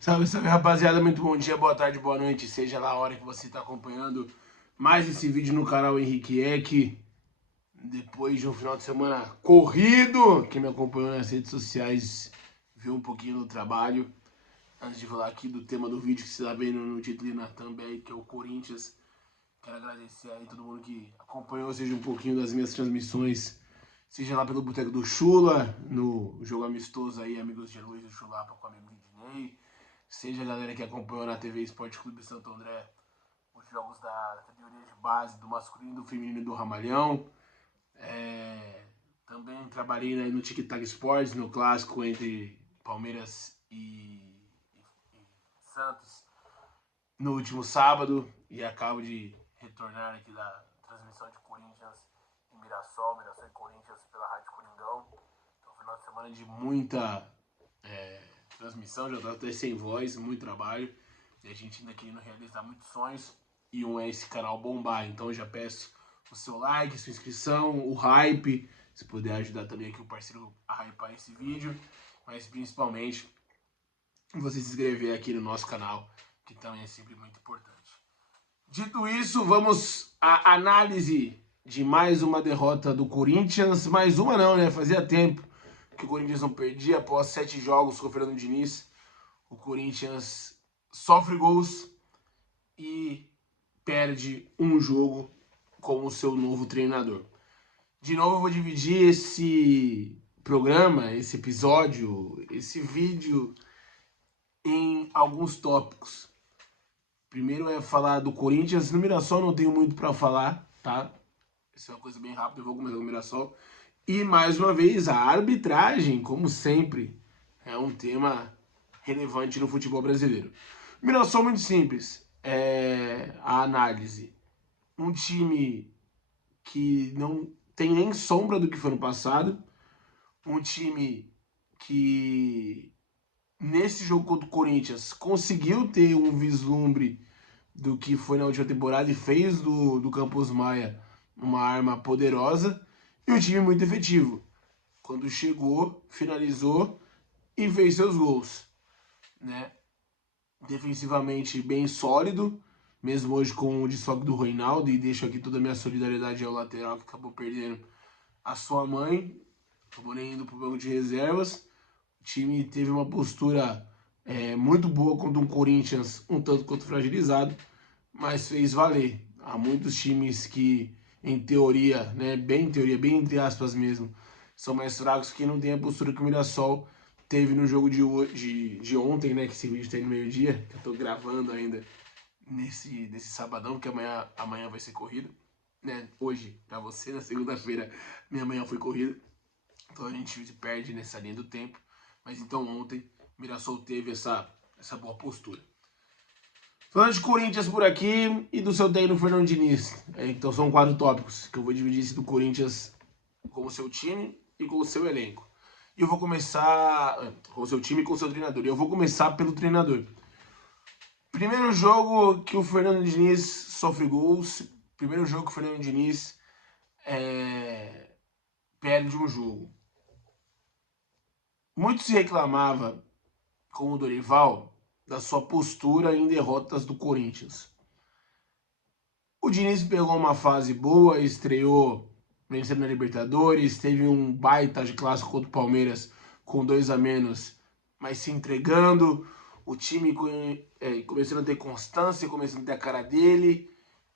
Salve, salve, rapaziada, muito bom dia, boa tarde, boa noite, seja lá a hora que você está acompanhando mais esse vídeo no canal Henrique Eck. Depois de um final de semana corrido, quem me acompanhou nas redes sociais viu um pouquinho do trabalho. Antes de falar aqui do tema do vídeo que você está vendo no título e na thumb aí, que é o Corinthians, quero agradecer aí todo mundo que acompanhou, seja um pouquinho das minhas transmissões, seja lá pelo Boteco do Chula, no jogo amistoso aí, amigos de Luiz do Chulapa com o amigo Vidney, seja a galera que acompanhou na TV Esporte Clube Santo André os jogos da categoria de base do masculino, do feminino e do Ramalhão. Também trabalhei no Tic Tac Sports, no clássico entre Palmeiras e Santos no último sábado, e acabo de retornar aqui da transmissão de Corinthians e Mirassol e Corinthians pela Rádio Coringão. Então, final de semana de muita transmissão, já estou até sem voz, muito trabalho, e a gente ainda querendo realizar muitos sonhos, e um é esse canal bombar. Então eu já peço o seu like, sua inscrição, o hype, se puder ajudar também aqui o parceiro a hypar esse vídeo, mas principalmente você se inscrever aqui no nosso canal, que também é sempre muito importante. Dito isso, vamos à análise de mais uma derrota do Corinthians. Mais uma não, né? Fazia tempo que o Corinthians não perdia após 7 jogos com o Fernando Diniz. O Corinthians sofre gols e perde um jogo com o seu novo treinador. De novo eu vou dividir esse programa, esse episódio, esse vídeo em alguns tópicos. Primeiro é falar do Corinthians. No Mirassol não tenho muito para falar, tá? Isso é uma coisa bem rápida, eu vou começar com o Mirassol. E mais uma vez, a arbitragem, como sempre, é um tema relevante no futebol brasileiro. Mirassol muito simples. A análise. Um time que não tem nem sombra do que foi no passado. Um time que nesse jogo contra o Corinthians conseguiu ter um vislumbre do que foi na última temporada e fez do Campos Maia uma arma poderosa, e um time muito efetivo. Quando chegou, finalizou e fez seus gols, né? Defensivamente bem sólido, mesmo hoje com o desfalque do Reinaldo, e deixo aqui toda a minha solidariedade ao lateral que acabou perdendo a sua mãe, acabou nem indo para o banco de reservas. O time teve uma postura muito boa contra um Corinthians um tanto quanto fragilizado, mas fez valer. Há muitos times que, em teoria, né, bem em teoria, bem entre aspas mesmo, são mais fracos, que não tem a postura que o Mirassol teve no jogo de ontem, né, que esse vídeo tem no meio-dia, que eu tô gravando ainda nesse sabadão, que amanhã vai ser corrida, né, hoje, pra você, na segunda-feira, minha manhã foi corrida, então a gente se perde nessa linha do tempo, mas então ontem o Mirassol teve essa boa postura. Falando de Corinthians por aqui e do seu técnico Fernando Diniz. Então são 4 tópicos que eu vou dividir esse do Corinthians com o seu time e com o seu elenco. E eu vou começar com o seu time e com o seu treinador. E eu vou começar pelo treinador. Primeiro jogo que o Fernando Diniz sofre gols. Primeiro jogo que o Fernando Diniz perde um jogo. Muito se reclamava com o Dorival da sua postura em derrotas do Corinthians. O Diniz pegou uma fase boa, estreou vencendo na Libertadores, teve um baita de clássico contra o Palmeiras com 2 a menos, mas se entregando. O time começando a ter constância, começando a ter a cara dele,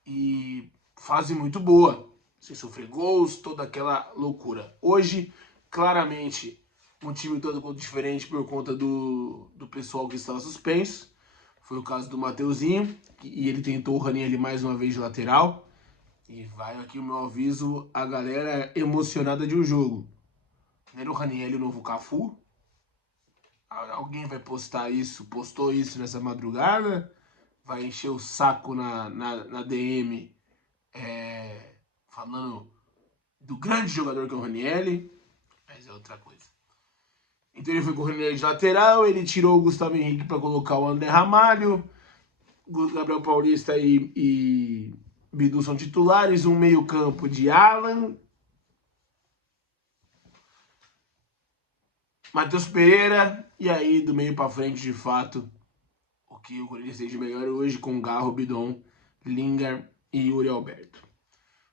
e fase muito boa, sem sofrer gols, toda aquela loucura. Hoje, claramente, um time todo diferente por conta do pessoal que estava suspenso. Foi o caso do Mateuzinho, e ele tentou o Ranieri mais uma vez de lateral. E vai aqui o meu aviso, a galera emocionada de um jogo. Era o Ranieri o novo Cafu? Alguém vai postar isso, postou isso nessa madrugada? Vai encher o saco na DM falando do grande jogador que é o Ranieri? Mas é outra coisa. Então ele foi com o Ranieri de lateral, ele tirou o Gustavo Henrique para colocar o André Ramalho, Gabriel Paulista e Bidu são titulares, um meio campo de Alan, Matheus Pereira, e aí do meio para frente, de fato, que o Corinthians tem de melhor hoje com Garro, Bidon, Lingard e Yuri Alberto.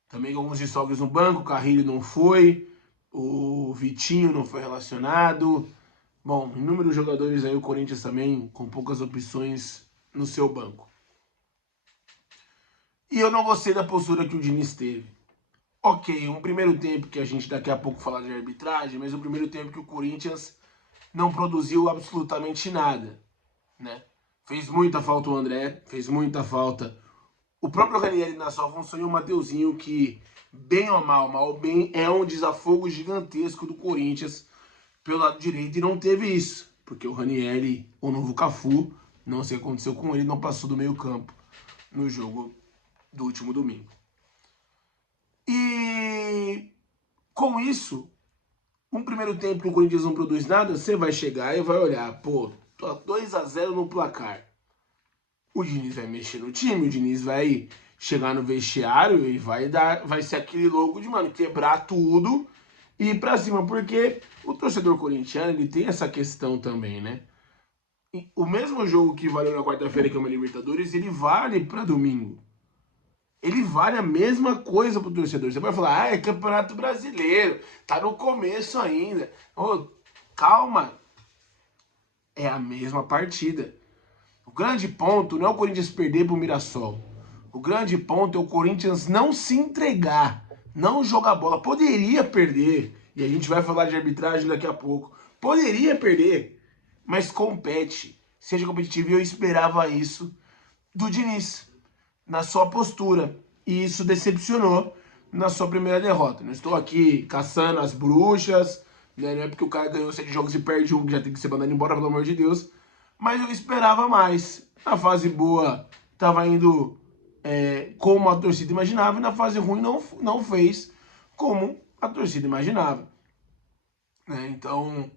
Também com alguns desfalques no banco, o Carrilho não foi, o Vitinho não foi relacionado. Bom, inúmeros jogadores aí, o Corinthians também com poucas opções no seu banco. E eu não gostei da postura que o Diniz teve. Ok, um primeiro tempo que a gente daqui a pouco fala de arbitragem, mas um primeiro tempo que o Corinthians não produziu absolutamente nada, né? Fez muita falta o André, fez muita falta o próprio Ranieri na sua função e o Mateuzinho, que, bem ou mal bem, é um desafogo gigantesco do Corinthians pelo lado direito e não teve isso, porque o Ranieri, o novo Cafu, não sei o que aconteceu com ele, não passou do meio campo no jogo do último domingo. E com isso, um primeiro tempo que o Corinthians não produz nada, você vai chegar e vai olhar, pô, tô 2-0 no placar. O Diniz vai mexer no time, o Diniz vai chegar no vestiário e vai ser aquele louco de, mano, quebrar tudo e ir pra cima, porque o torcedor corintiano, ele tem essa questão também, né? E o mesmo jogo que valeu na quarta-feira, que é uma Libertadores, ele vale pra domingo. Ele vale a mesma coisa pro torcedor. Você vai falar, é Campeonato Brasileiro, tá no começo ainda. Ô, calma, é a mesma partida. O grande ponto não é o Corinthians perder pro Mirassol. O grande ponto é o Corinthians não se entregar, não jogar bola. Poderia perder, e a gente vai falar de arbitragem daqui a pouco. Poderia perder, mas compete, seja competitivo. E eu esperava isso do Diniz, na sua postura. E isso decepcionou na sua primeira derrota. Não estou aqui caçando as bruxas, né? Não é porque o cara ganhou 7 jogos e perde um que já tem que ser mandado embora, pelo amor de Deus. Mas eu esperava mais. Na fase boa, estava indo como a torcida imaginava, e na fase ruim não fez como a torcida imaginava. Né? Então,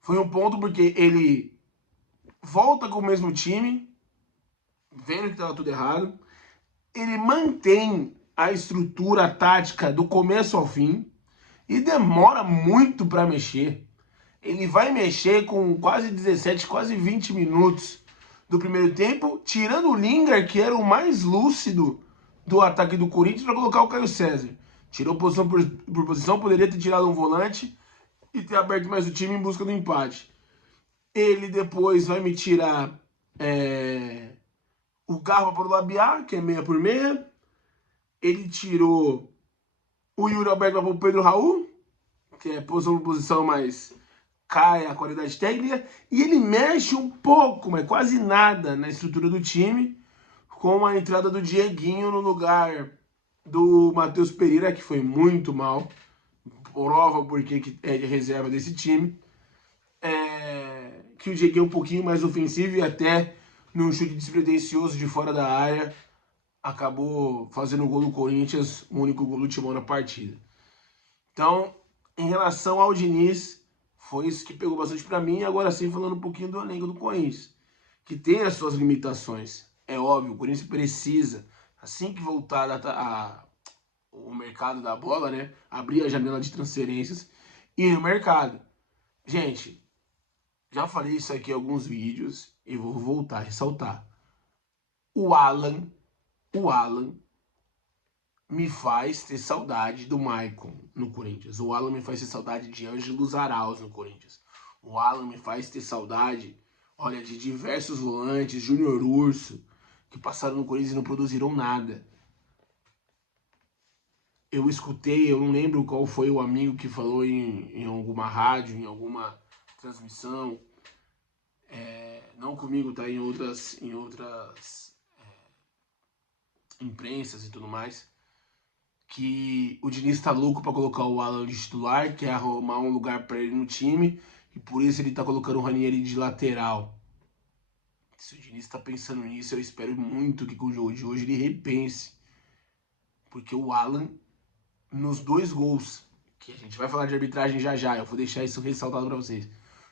foi um ponto porque ele volta com o mesmo time, vendo que estava tudo errado. Ele mantém a estrutura tática do começo ao fim e demora muito para mexer. Ele vai mexer com quase 17, quase 20 minutos do primeiro tempo, tirando o Lingard, que era o mais lúcido do ataque do Corinthians, para colocar o Caio César. Tirou posição por posição, poderia ter tirado um volante e ter aberto mais o time em busca do empate. Ele depois vai me tirar o Garba para o Labiá, que é meia por meia. Ele tirou o Yuri Alberto para o Pedro Raul, que é posição por posição, mas cai a qualidade técnica. E ele mexe um pouco, mas quase nada, na estrutura do time, com a entrada do Dieguinho no lugar do Matheus Pereira, que foi muito mal. Prova porque é de reserva desse time. Que o Dieguinho é um pouquinho mais ofensivo e até num chute despretensioso de fora da área acabou fazendo o gol do Corinthians, o único gol do Timão na partida. Então, em relação ao Diniz, foi isso que pegou bastante para mim. Agora sim, falando um pouquinho do elenco do Corinthians, que tem as suas limitações. É óbvio, o Corinthians precisa, assim que voltar o mercado da bola, né, abrir a janela de transferências e ir no mercado. Gente, já falei isso aqui em alguns vídeos e vou voltar a ressaltar. O Alan me faz ter saudade do Maicon no Corinthians. O Alan me faz ter saudade de Ângelo Zaraus no Corinthians. O Alan me faz ter saudade, olha, de diversos volantes, Júnior Urso, que passaram no Corinthians e não produziram nada. Eu escutei, eu não lembro qual foi o amigo que falou em alguma rádio, em alguma transmissão, não comigo, tá? Em outras imprensas e tudo mais, que o Diniz tá louco pra colocar o Alan de titular, quer arrumar um lugar pra ele no time, e por isso ele tá colocando o Ranieri de lateral. Se o Diniz tá pensando nisso, eu espero muito que com o jogo de hoje ele repense. Porque o Alan, nos 2 gols, que a gente vai falar de arbitragem já, eu vou deixar isso ressaltado pra vocês.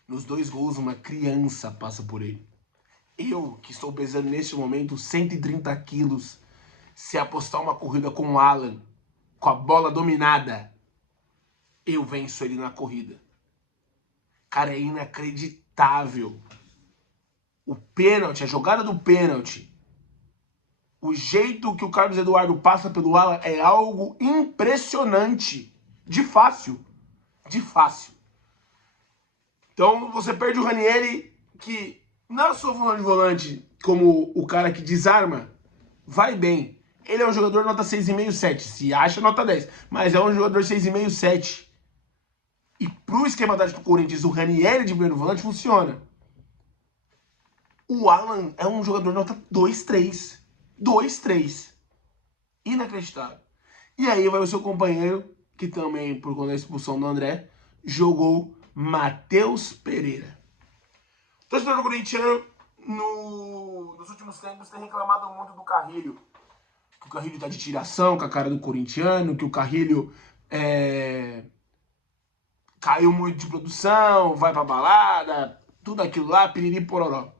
Nos 2 gols, uma criança passa por ele. Eu, que estou pesando neste momento 130 quilos, se apostar uma corrida com o Alan, com a bola dominada, eu venço ele na corrida. Cara, é inacreditável o pênalti, a jogada do pênalti, o jeito que o Carlos Eduardo passa pelo Alan é algo impressionante. De fácil. De fácil. Então você perde o Ranieri, que não é só falando de volante como o cara que desarma, vai bem. Ele é um jogador nota 6,5, 7. Se acha, nota 10. Mas é um jogador 6,5, 7. E pro esquema tático do Corinthians, o Ranieri de primeiro volante funciona. O Alan é um jogador nota 2, 3. 2, 3. Inacreditável. E aí vai o seu companheiro, que também, por conta da expulsão do André, jogou Matheus Pereira. O torcedor do corintiano, nos últimos tempos, tem reclamado muito do Carrilho. Que o Carrilho tá de tiração com a cara do corintiano, que o Carrilho caiu muito de produção, vai pra balada, tudo aquilo lá, piriri pororó.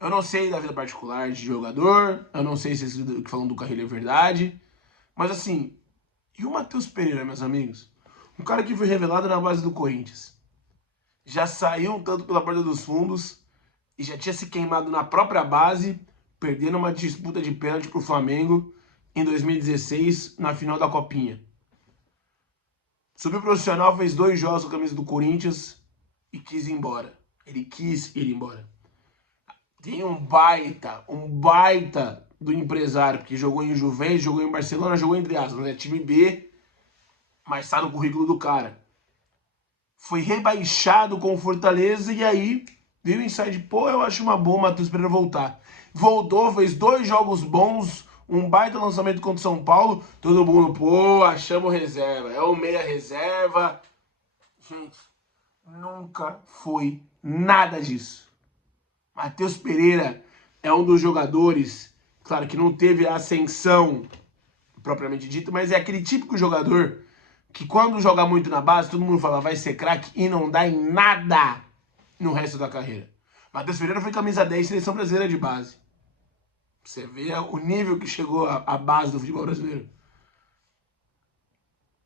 Eu não sei da vida particular de jogador, eu não sei se o que falam do Carrilho é verdade, mas assim, e o Matheus Pereira, meus amigos? Um cara que foi revelado na base do Corinthians. Já saiu um tanto pela porta dos fundos e já tinha se queimado na própria base, perdendo uma disputa de pênalti pro Flamengo em 2016, na final da Copinha. Subiu profissional, fez 2 jogos com a camisa do Corinthians e quis ir embora. Ele quis ir embora. Tem um baita do empresário que jogou em Juventus, jogou em Barcelona, jogou entre aspas, né? Time B, mas tá no currículo do cara. Foi rebaixado com o Fortaleza e aí veio o inside, pô, eu acho uma boa o Matheus Pereira voltar. Voltou, fez 2 jogos bons, um baita lançamento contra o São Paulo, todo mundo, pô, achamos reserva, é o meia reserva. Gente, nunca foi nada disso. Matheus Pereira é um dos jogadores, claro que não teve a ascensão propriamente dita, mas é aquele típico jogador que quando joga muito na base, todo mundo fala vai ser craque e não dá em nada no resto da carreira. Matheus Pereira foi camisa 10, seleção brasileira de base. Você vê o nível que chegou a base do futebol brasileiro.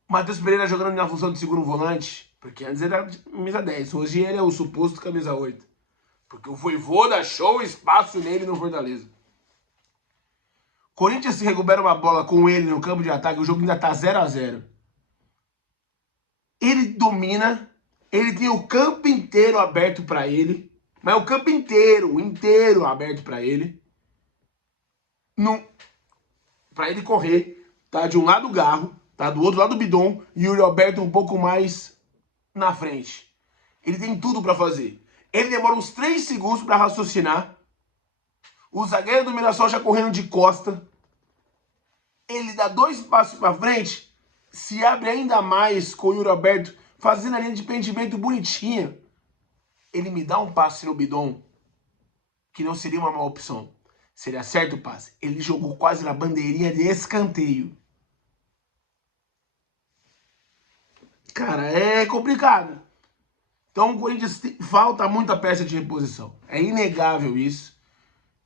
Matheus Pereira jogando na função de segundo volante, porque antes ele era camisa 10, hoje ele é o suposto camisa 8. Porque o Vojvoda achou espaço nele no Fortaleza. Corinthians se recupera uma bola com ele no campo de ataque, o jogo ainda tá 0-0. Ele domina, ele tem o campo inteiro aberto para ele, mas o campo inteiro aberto para ele. Para ele correr, tá de um lado o Garro, tá do outro lado o Bidon e o Yuri Alberto um pouco mais na frente. Ele tem tudo para fazer. Ele demora uns 3 segundos para raciocinar. O zagueiro do Mirassol já correndo de costa. Ele dá 2 passos para frente, se abre ainda mais com o Yuri Alberto, fazendo a linha de pendimento bonitinha. Ele me dá um passe no Bidon, que não seria uma má opção. Seria certo o passe. Ele jogou quase na bandeirinha de escanteio. Cara, é complicado. Então o Corinthians falta muita peça de reposição. É inegável isso.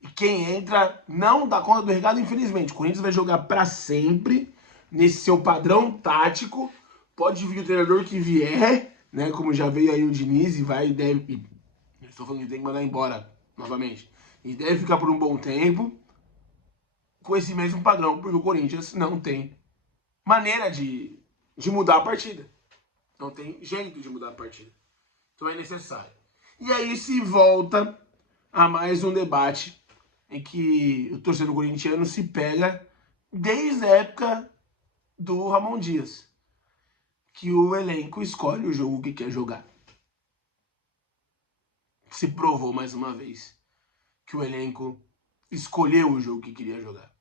E quem entra não dá conta do recado, infelizmente. O Corinthians vai jogar para sempre nesse seu padrão tático. Pode vir o treinador que vier, né? Como já veio aí o Diniz e vai e deve. Estou falando que tem que mandar embora novamente. E deve ficar por um bom tempo com esse mesmo padrão, porque o Corinthians não tem maneira de mudar a partida. Não tem jeito de mudar a partida. Então é necessário. E aí se volta a mais um debate em que o torcedor corintiano se pega desde a época do Ramon Dias, que o elenco escolhe o jogo que quer jogar. Se provou mais uma vez que o elenco escolheu o jogo que queria jogar.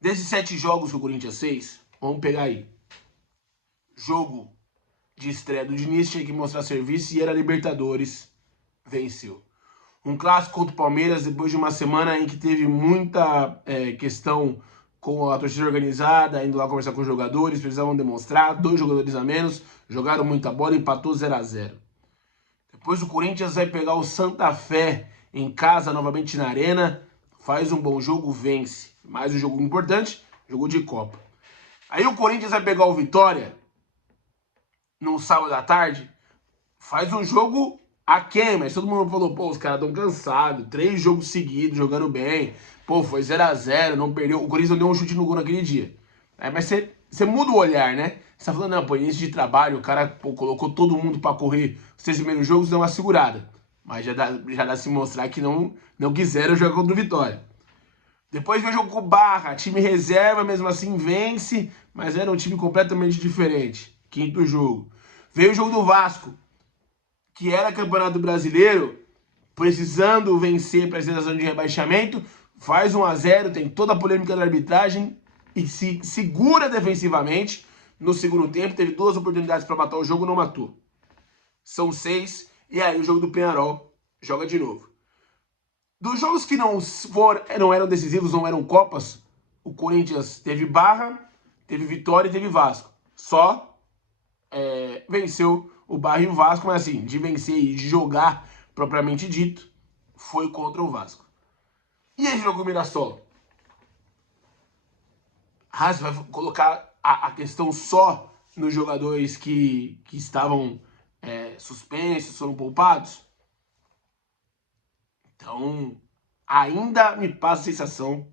Desses 7 jogos que o Corinthians fez, vamos pegar aí. Jogo de estreia do Diniz, tinha que mostrar serviço e era Libertadores, venceu. Um clássico contra o Palmeiras, depois de uma semana em que teve muita questão com a torcida organizada, indo lá conversar com os jogadores, precisavam demonstrar, 2 jogadores a menos, jogaram muita bola, empatou 0-0. Depois o Corinthians vai pegar o Santa Fé em casa, novamente na Arena, faz um bom jogo, vence. Mais um jogo importante, jogo de Copa. Aí o Corinthians vai pegar o Vitória, no sábado à tarde, faz um jogo aquém, mas todo mundo falou, pô, os caras estão cansados, 3 jogos seguidos, jogando bem, pô, foi 0-0, não perdeu, o Corinthians não deu um chute no gol naquele dia. Mas você muda o olhar, né? Você tá falando, não, pô, início de trabalho, o cara pô, colocou todo mundo pra correr os 3 primeiros jogos, deu uma segurada. Mas já dá se mostrar que não quiseram jogar contra o Vitória. Depois veio o jogo com o Barra, time reserva, mesmo assim vence, mas era um time completamente diferente. Quinto jogo. Veio o jogo do Vasco, que era Campeonato Brasileiro, precisando vencer para a sensação de rebaixamento, faz 1-0, tem toda a polêmica da arbitragem e se segura defensivamente. No segundo tempo, teve 2 oportunidades para matar o jogo, não matou. São 6, e aí o jogo do Peñarol joga de novo. Dos jogos que não eram decisivos, não eram Copas, o Corinthians teve Barra, teve Vitória e teve Vasco. Só venceu o Barra e o Vasco, mas assim, de vencer e de jogar propriamente dito, foi contra o Vasco. E esse jogo com o Mirassol? Você vai colocar a questão só nos jogadores que estavam suspensos, foram poupados? Então, ainda me passa a sensação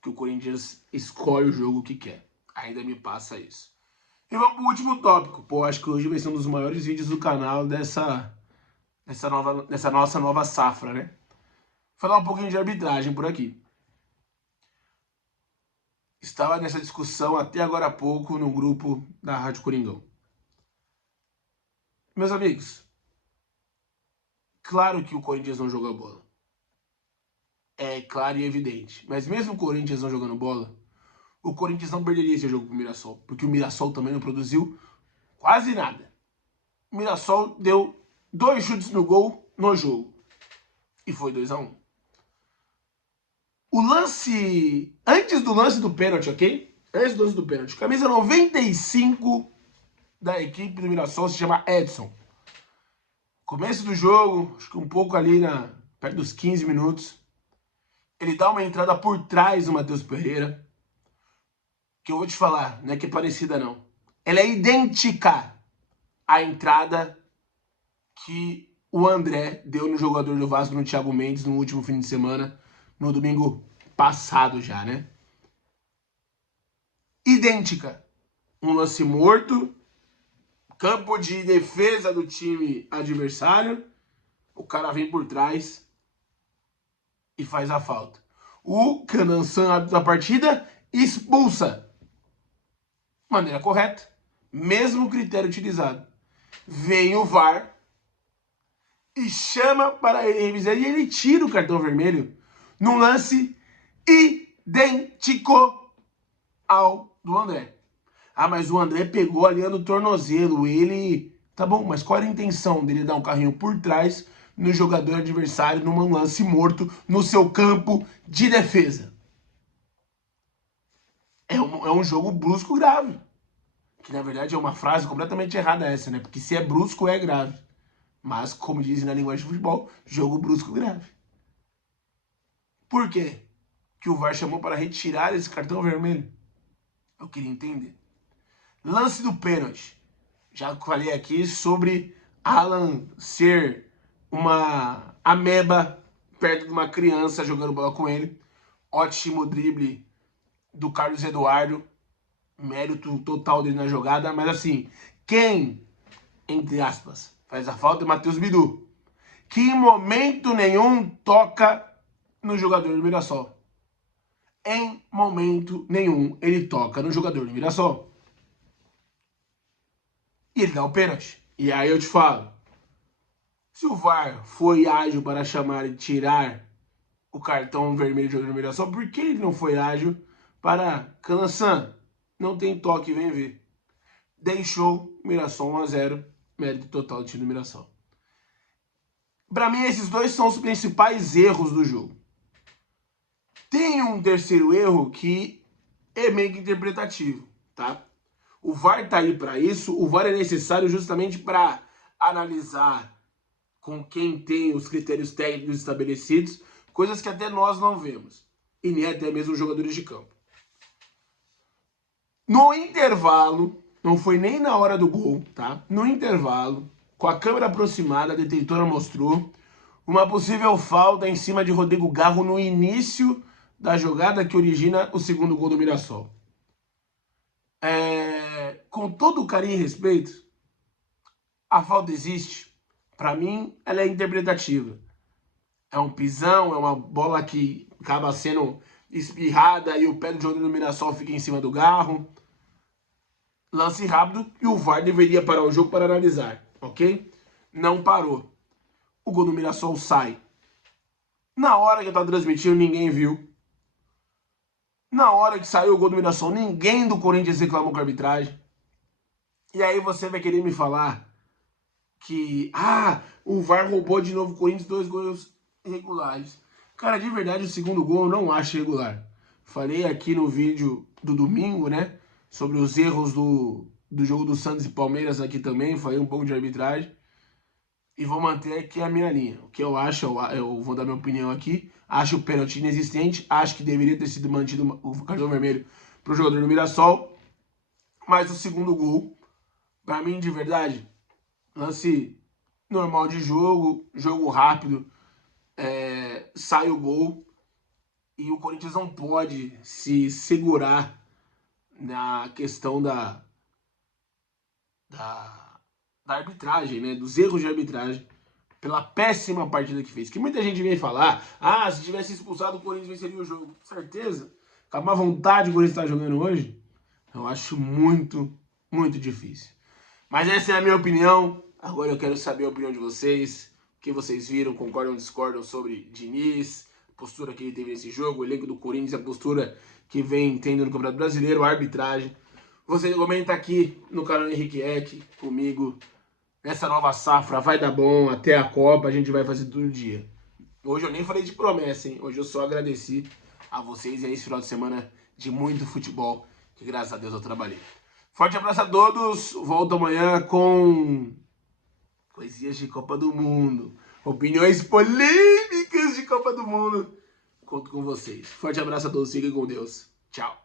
que o Corinthians escolhe o jogo que quer. Ainda me passa isso. E vamos pro último tópico. Pô, acho que hoje vai ser um dos maiores vídeos do canal dessa nossa nova safra, né? Falar um pouquinho de arbitragem por aqui. Estava nessa discussão até agora há pouco no grupo da Rádio Coringão. Meus amigos, claro que o Corinthians não jogou bola. É claro e evidente. Mas mesmo o Corinthians não jogando bola, o Corinthians não perderia esse jogo pro Mirassol. Porque o Mirassol também não produziu quase nada. O Mirassol deu 2 chutes no gol no jogo. E foi 2-1. O lance... Antes do lance do pênalti, ok? Antes do lance do pênalti. Camisa 95 da equipe do Mirassol se chama Edson. Começo do jogo, acho que um pouco ali perto dos 15 minutos. Ele dá uma entrada por trás do Matheus Pereira. Que eu vou te falar, não é que é parecida não. Ela é idêntica à entrada que o André deu no jogador do Vasco, no Thiago Mendes, no último fim de semana, no domingo passado já, né? Idêntica. Um lance morto, campo de defesa do time adversário, o cara vem por trás e faz a falta. O Canansan, árbitro da partida, expulsa. Maneira correta, mesmo critério utilizado. Vem o VAR e chama para ele revisar e ele tira o cartão vermelho num lance idêntico ao do André. Ah, mas o André pegou ali no tornozelo, ele... Tá bom, mas qual era a intenção dele dar um carrinho por trás no jogador adversário num lance morto no seu campo de defesa? É um jogo brusco grave. Que na verdade é uma frase completamente errada essa, né? Porque se é brusco é grave. Mas, como dizem na linguagem de futebol, jogo brusco grave. Por quê que o VAR chamou para retirar esse cartão vermelho? Eu queria entender. Lance do pênalti. Já falei aqui sobre Alan ser uma ameba perto de uma criança jogando bola com ele. Ótimo drible do Carlos Eduardo. Mérito total dele na jogada. Mas assim, quem, entre aspas, faz a falta é Matheus Bidu, que em momento nenhum toca no jogador do Mirassol. Em momento nenhum ele toca no jogador do Mirassol. E ele dá o pênalti. E aí eu te falo, se o VAR foi ágil para chamar e tirar o cartão vermelho do jogador do Mirassol, por que ele não foi ágil para Canansan? Não tem toque, vem ver. Deixou o Mirassol 1-0, mérito total do time do Mirassol. Para mim, esses dois são os principais erros do jogo. Tem um terceiro erro que é meio que interpretativo, tá? O VAR tá aí para isso, o VAR é necessário justamente para analisar com quem tem os critérios técnicos estabelecidos, coisas que até nós não vemos, e nem até mesmo os jogadores de campo. No intervalo, não foi nem na hora do gol, tá? No intervalo, com a câmera aproximada, a detentora mostrou uma possível falta em cima de Rodrigo Garro no início da jogada que origina o segundo gol do Mirassol. Com todo o carinho e respeito, a falta existe. Para mim, ela é interpretativa. É um pisão, é uma bola que acaba sendo espirrada e o pé do jogador do Mirassol fica em cima do Garro. Lance rápido e o VAR deveria parar o jogo para analisar, ok? Não parou. O gol do Mirassol sai. Na hora que eu tava transmitindo, ninguém viu. Na hora que saiu o gol do Mirassol, ninguém do Corinthians reclamou com a arbitragem. E aí você vai querer me falar que o VAR roubou de novo o Corinthians 2 gols irregulares. Cara, de verdade, o segundo gol eu não acho irregular. Falei aqui no vídeo do domingo, né? Sobre os erros do jogo do Santos e Palmeiras aqui também. Falei um pouco de arbitragem. E vou manter aqui a minha linha. O que eu acho, eu vou dar minha opinião aqui. Acho o pênalti inexistente. Acho que deveria ter sido mantido o cartão vermelho para o jogador do Mirassol. Mas o segundo gol, para mim, de verdade, lance normal de jogo, jogo rápido, sai o gol. E o Corinthians não pode se segurar na questão da arbitragem, né? Dos erros de arbitragem, pela péssima partida que fez. Que muita gente vem falar, se tivesse expulsado o Corinthians venceria o jogo. Certeza? Com a má vontade que o Corinthians está jogando hoje, eu acho muito, muito difícil. Mas essa é a minha opinião. Agora eu quero saber a opinião de vocês. O que vocês viram, concordam ou discordam sobre Diniz, a postura que ele teve nesse jogo, o elenco do Corinthians, a postura que vem tendo no Campeonato Brasileiro, a arbitragem. Você comenta aqui no canal Henrique Eck comigo. Nessa nova safra vai dar bom, até a Copa a gente vai fazer todo dia. Hoje eu nem falei de promessa, hein? Hoje eu só agradeci a vocês e a esse final de semana de muito futebol, que graças a Deus eu trabalhei. Forte abraço a todos, volto amanhã com coisinhas de Copa do Mundo, opiniões polêmicas de Copa do Mundo. Conto com vocês. Forte abraço a todos, fiquem com Deus. Tchau.